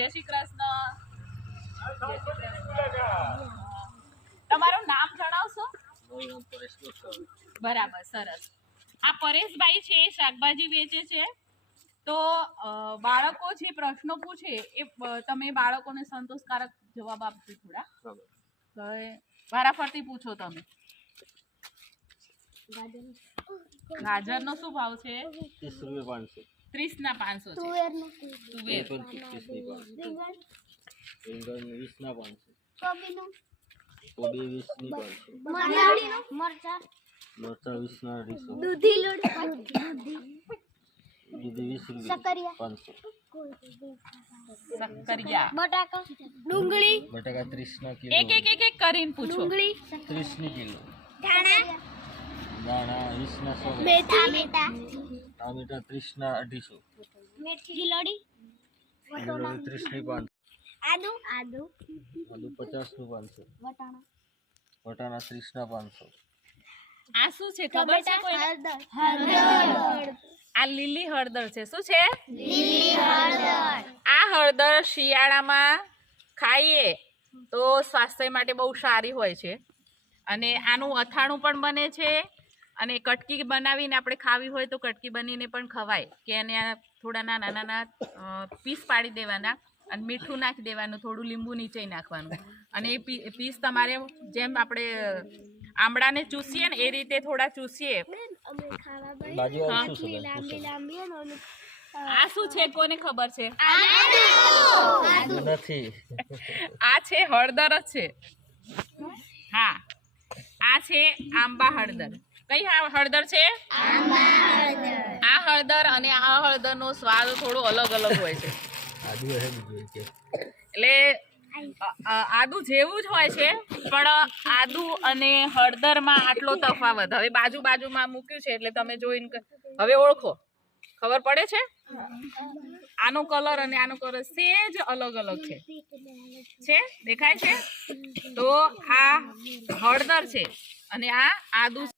જય શ્રી કૃષ્ણ. તમારું નામ જણાવશો? બરાબર, સરસ. આ પરેશભાઈ છે, શાકભાજી વેચે છે. તો બાળકો જે પ્રશ્નો પૂછે એ તમે બાળકોને સંતોષકારક જવાબ આપજો. થોડા વારાફરતી પૂછો તમે. ગાજર નો શું ભાવ છે? 30 ના 500 છે. તુવેર 20 ના 500. મરચા 20 ના 250. દૂધી 20 રૂપિયા 500. શક્કરિયા. બટાકા ડુંગળી બટાકા 30 ના કિલો. એક કરીને પૂછો. ડુંગળી 30 ની કિલો. ધાણા દાણા 20 ના 100. ટામેટા ટામેટા 30 ના 250. મેથી ગિલોડી 30 ની 500. આદુ 50 નું 500. વટાણા વટાણા 30 ના 500. આ શું છે ખબર છે કોઈને? હળદર આ લીલી હળદર છે. શું છે? લીલી હળદર. આ હળદર શિયાળામાં ખાઈએ તો સ્વાસ્થ્ય માટે બહુ સારી હોય છે અને આનું અથાણું પણ બને છે અને કટકી બનાવીને આપણે ખાવી હોય તો કટકી બનીને પણ ખવાય કે એને થોડા નાના પીસ પાડી દેવાના અને મીઠું નાખી દેવાનું, થોડું લીંબુ નીચે નાખવાનું અને એ પીસ તમારે જેમ આપણે આમળાને ચૂસીએ ને એ રીતે થોડા ચૂસીએ. આ શું છે કોને ખબર છે? નથી. આ છે હળદર જ છે. હા, આ છે આંબા હળદર. કઈ હળદર છે? આ હળદર અને આ હળદરનો સ્વાદ થોડો અલગ હોય છે. આદુ હે બીજું કે એટલે આદુ જેવું જ હોય છે પણ આદુ અને હળદરમાં આટલો તફાવત. હવે બાજુમાં મૂક્યું છે એટલે તમે જોઈને હવે ઓળખો, ખબર પડે છે? આનો કલર અને આનો કલર સેજ અલગ છે. દેખાય છે? તો આ હળદર છે અને આ આદુ.